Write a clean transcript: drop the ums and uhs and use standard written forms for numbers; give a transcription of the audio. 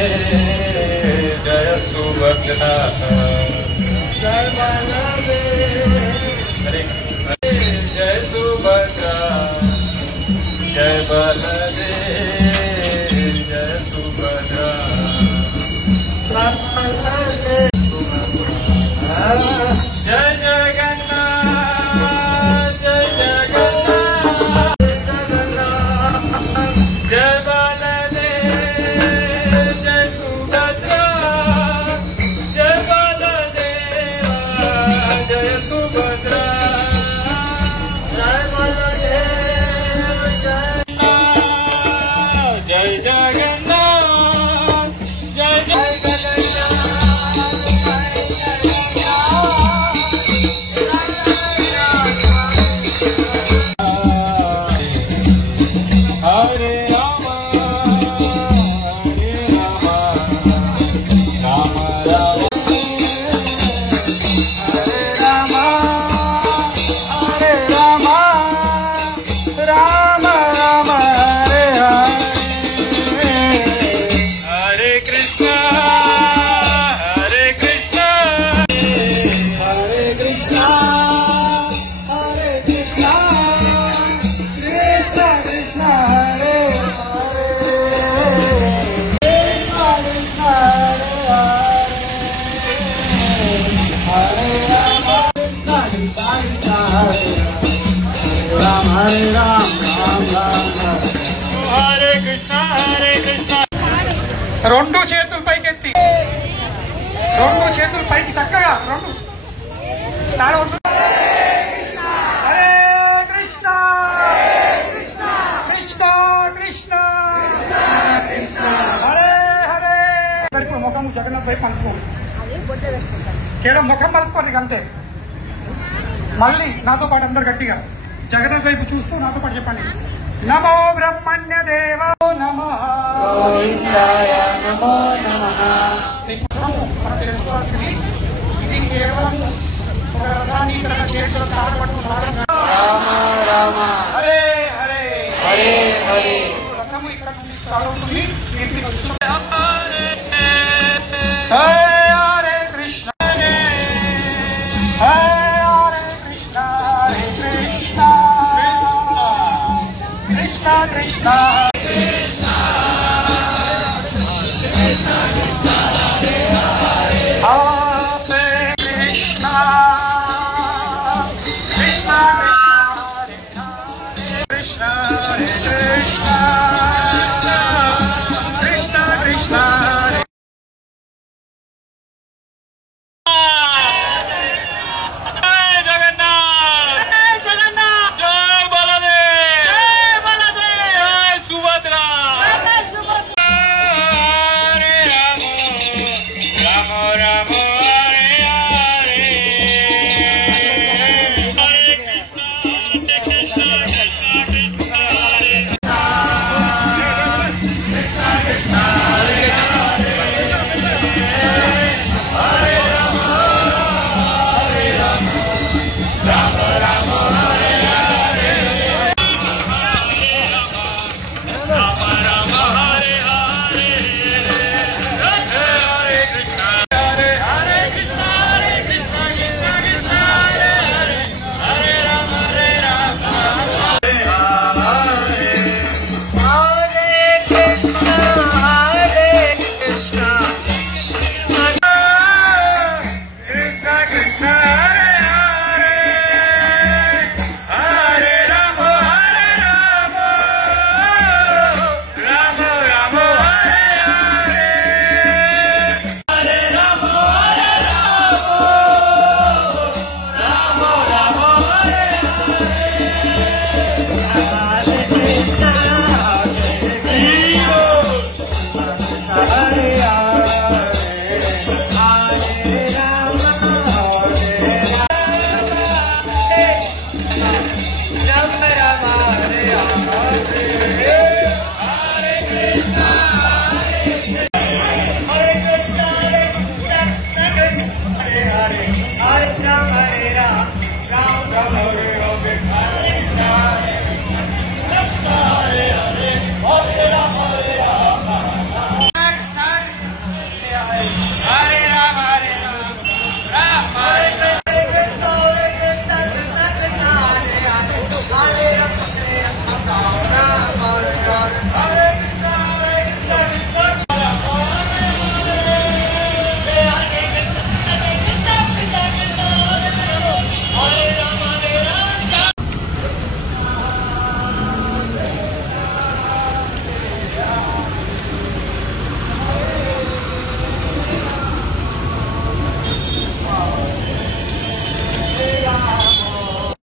जय सुभद्रा जय बलदेव जय सुभद्रा जय बलदेव जय सुभद्रा जय जगन्नाथ जय जगन्नाथ जय बलदेव जय सुभद्रा जय बलदेव जय सुभद्रा जय बलदेव जय जगन्नाथ जय हरे राम राम राम हरे राम राम राम हरे हरे हरे कृष्णा हरे कृष्णा हरे कृष्णा हरे कृष्णा कृष्ण कृष्ण हरे हरे राम राम राम हरे कृष्ण రెండు చేతులు పైకెత్తి రెండు చేతులు పైకి చక్కగా రెండు హరే కృష్ణ కృష్ణ కృష్ణ హరే హరే ఇప్పుడు ముఖం జగన్నాథ్ వైపు అనుకో కేవలం ముఖం కలుపుకోండి అంతే మళ్ళీ నాతో పాటు అందరు గట్టిగా జగన్నాథ్ వైపు చూస్తూ నాతో పాటు చెప్పండి నమో బ్రహ్మణ్య దేవో నమః గోవిందాయ నమో నమః మనం తెలుసుకోవాల్సింది ఇది కేవలం ఒక రథాన్ని ఇక్కడ చేతిలో కాడబట్టుకున్నాడు రామ రామ హరే హరే హరే హరే రథము ఇక్కడ స్టార్ట్ అవుతుంది